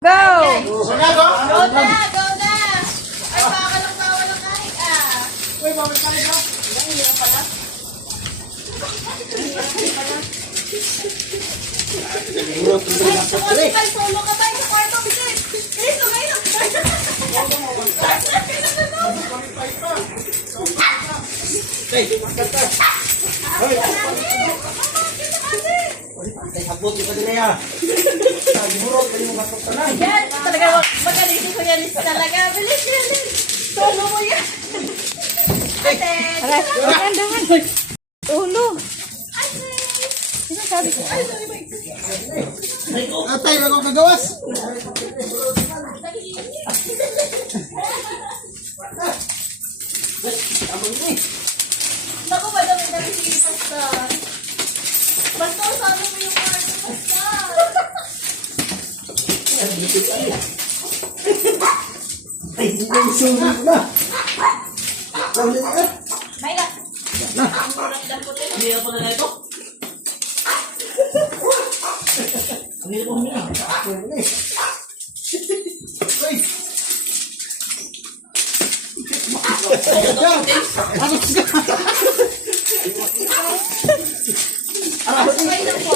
Go! Go na! Go na! Ay, baka lang tawa ng kahit Uy, babalik ka rin ha? Ang hirap pala. Solo ka tayo sa kwarto, bisit! Dito kayo! Hey, magkata! Hoy! Ay, habot yung kadali ha! Burot, kayo mo kapag tanay! Yan! Talaga magaling si Kuya Liz talaga. Bilis, bilis! Solo mo yan! Ate! Aray, dahan. Ulo. Ate! Sino sabi ko? Atay, bago kagawas! Naku, madami-dami sige, Pastor. Pastor, sabi mo yung kwarto, Pastor. Ay, hindi yung sulit na! Sulit na! May lang. Ang murang ko din. Hindi na pala na ito? Hindi na po niya. Uy! May lang po.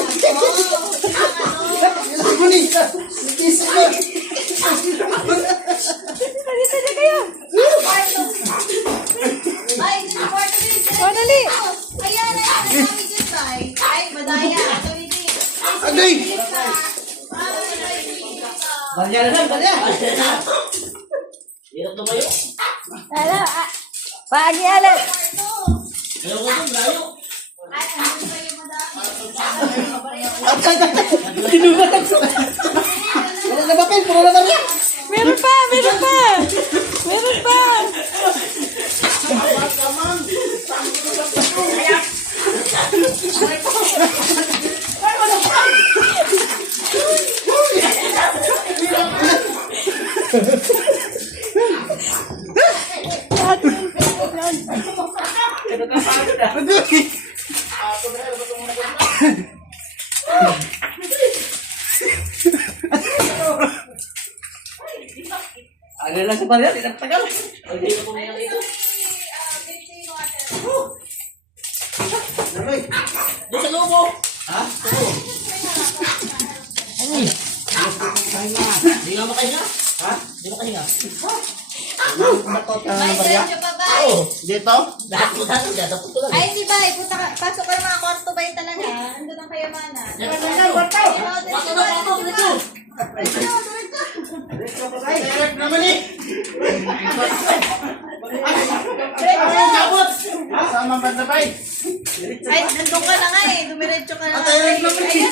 Halika na kayo. Kwarto. Ay, dito yung kwarto din. O, dali. Ayan, ayan. Ang dami dyan, Tay. Ay, madaya. Gawin. Agay! Ay, Balya na lang, balya! Hirap na kayo. Ala, paagi alat. kwarto. Ayaw ko doon, layo. Ay, ano ba yung madami? Wala na ba, Pen? Puro na kami. Meron pa, meron pa. Meron pa. Agad lang sa balya, tidak tagal. Hindi na po niya dito. Naroy, doon sa loob mo. Ha? Oo. Ay. Hindi nga makahinga. Ha? Hindi makahinga. Bakot na May balya. diretso pa ba? Oo. Dito? Lahat mo dito. Dito po lang. Ay, hindi ba? Punta ka, pasok ka ng mga kwarto ba yun talaga? Andun ang kayamanan. Direct naman eh. Sama ba na ba eh? Ay, nandun ka na nga eh. Dumiretso ka na nga. Direct naman eh.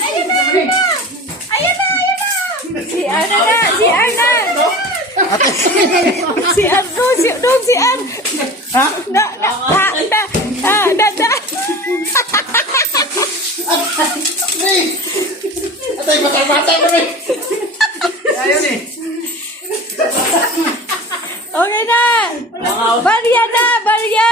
Ayan na, ayan na. Ayan na, ayan na. Si Arna na, si Arna. Si Arno, si Ar. Ha? Da. Hey! Atay, matay mo rin! Ayun eh! Okay na. Barya na, barya.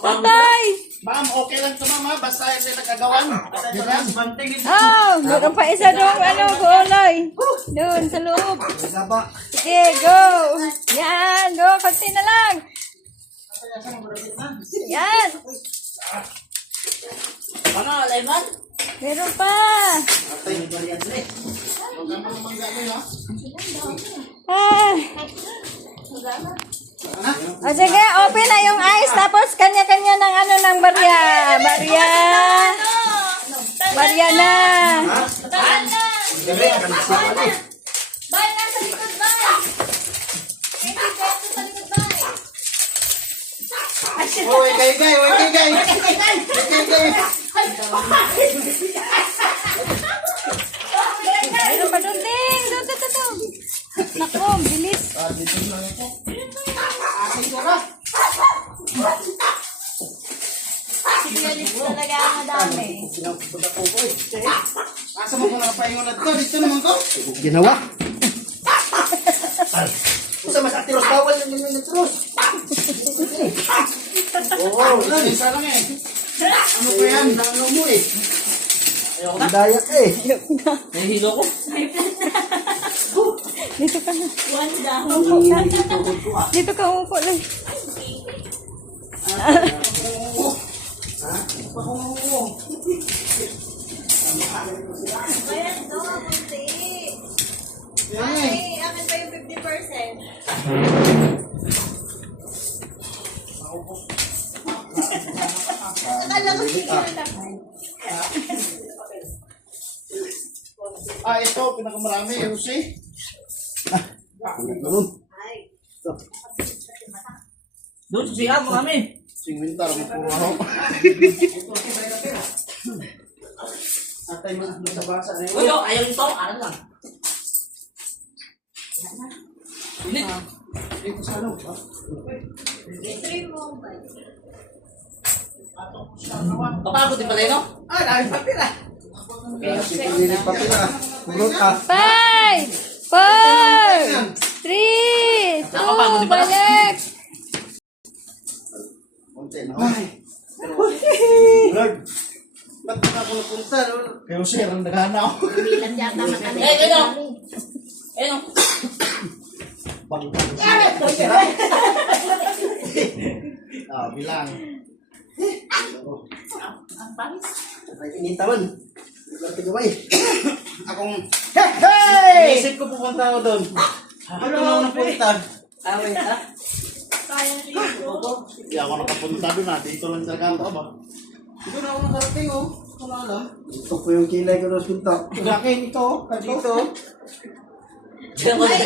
Patay. Ma'am, okay lang ito ma'am ha? Basta hindi nakagawan. Ito lang, banting ito. Oh, meron pa isa doon, gulay. Doon, sa loob. Isa ba? Sige, go. Yan, go. Konti na lang. Yan. Ano, lemon? Meron pa. Atay, bariyan rin. Huwag ka naman manggano'n ha? Ah. Ha? O sige, open na yung eyes. Tapos kanya-kanya ng ng barya. Barya. Barya na. Ha? Tahan na. Gabi, kanasip ka na eh. Bay, nasa likod, bay. Hindi, nasa sa likod, bay. Uy, gay. Meron pa doon, Ting. Doon. Nako, bilis. Dito lang ito. Akin ko ka. Kuya Liz talaga ang madami. Pinapunta po ko eh. Asa mo kung nakapahingunad ko? Dito naman ko. Ginawa. Usa mas atiros bawal na nila ng tiros. Oo, isa lang eh. Ano ba yan? Ano mo eh? Ayoko na. Dayak eh. Nahihilo ko. Dito ka na. One down. Dito ka umupo lang. Bayad daw, kunti. Ay, akin pa yung 50%. Akala ko sige na Ito, pinakamarami, Jose. Doon, sisihan mo kami. Singwintar mo puro ako. Atay mo sa basa na Uy, oh, ayaw nito. Ano lang. Init. Dito sa ano? Papagod din pala yun, no? Dahil papila. Kasi pinilit papila. Pulot 5, 4, 3, 2, balik. Konti na ako. Lord. Ba't na ako napunta? Kaya Jose, ang nagana ako. Bilang yata matalik. Ayun, ayun. Bilang. Ang panis. Initawan. Berarti gaway. Akong, hey! Isip ko pupunta ako doon. Ano ako napunta? Away ka? Sayang ligo. Hindi ako nakapunta doon ha. Dito lang sa kanto ba? Dito na ako nakarating oh. Wala alam. Ito po yung kilay ko na sunta. Gakin ito. Dito. Diyan ko na.